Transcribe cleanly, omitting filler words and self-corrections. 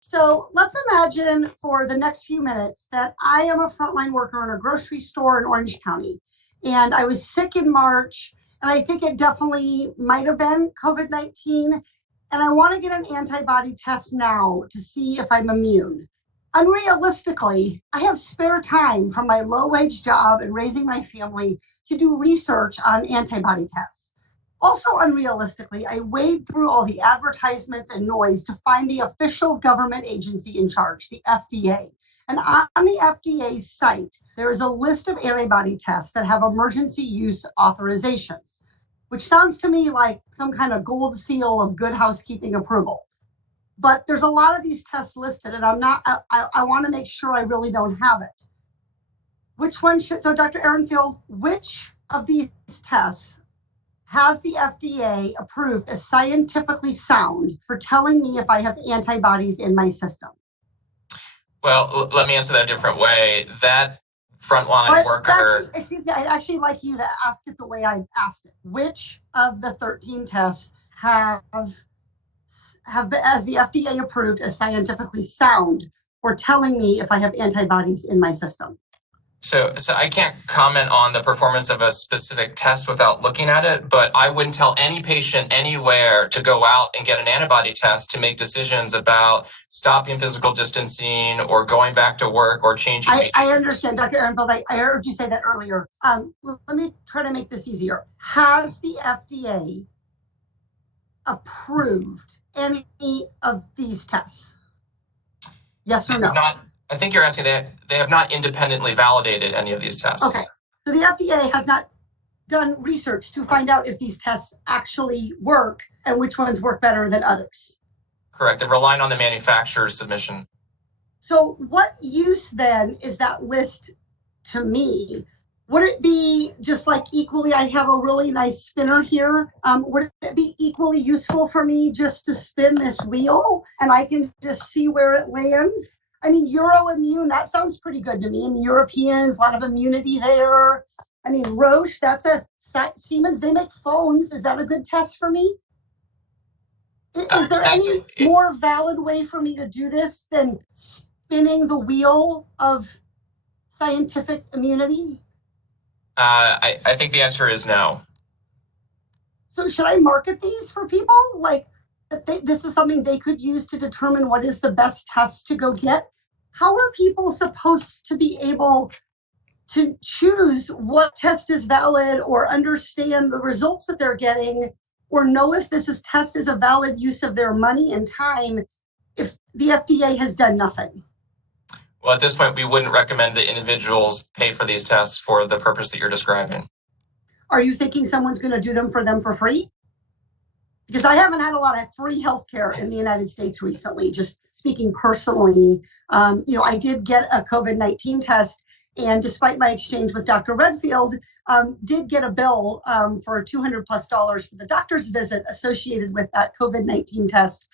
So let's imagine for the next few minutes that I am a frontline worker in a grocery store in Orange County. And I was sick in March, and I think it definitely might have been COVID-19. And I want to get an antibody test now to see if I'm immune. Unrealistically, I have spare time from my low-wage job and raising my family to do research on antibody tests. Also, unrealistically, I wade through all the advertisements and noise to find the official government agency in charge, the FDA. And on the FDA's site, there is a list of antibody tests that have emergency use authorizations, which sounds to me like some kind of gold seal of good housekeeping approval. But there's a lot of these tests listed, and I want to make sure I really don't have it. Which one should, so Dr. Ehrenfield, which of these tests has the FDA approved as scientifically sound for telling me if I have antibodies in my system? Well, let me answer that a different way. That frontline worker. Excuse me, I'd actually like you to ask it the way I asked it. Which of the 13 tests have been, as the FDA approved, as scientifically sound for telling me if I have antibodies in my system? So I can't comment on the performance of a specific test without looking at it, but I wouldn't tell any patient anywhere to go out and get an antibody test to make decisions about stopping physical distancing or going back to work or changing behaviors. I understand, Dr. Ehrenfeld. I heard you say that earlier. Let me try to make this easier. Has the FDA approved any of these tests? Yes or no? I think you're asking that they have not independently validated any of these tests. Okay, so the FDA has not done research to find out if these tests actually work and which ones work better than others. Correct. They're relying on the manufacturer's submission. So what use then is that list to me? Would it be just like equally, I have a really nice spinner here. Would it be equally useful for me just to spin this wheel and I can just see where it lands? I mean, Euroimmune, that sounds pretty good to me. I mean, Europeans, a lot of immunity there. I mean, Roche, that's a Siemens, they make phones. Is that a good test for me? Is there any more valid way for me to do this than spinning the wheel of scientific immunity? I think the answer is no. So should I market these for people? Like, this is something they could use to determine what is the best test to go get? How are people supposed to be able to choose what test is valid or understand the results that they're getting or know if this test is a valid use of their money and time if the FDA has done nothing? Well, at this point, we wouldn't recommend that individuals pay for these tests for the purpose that you're describing. Are you thinking someone's going to do them for free? Because I haven't had a lot of free healthcare in the United States recently, just speaking personally. I did get a COVID-19 test, and despite my exchange with Dr. Redfield, did get a bill for $200+ for the doctor's visit associated with that COVID-19 test.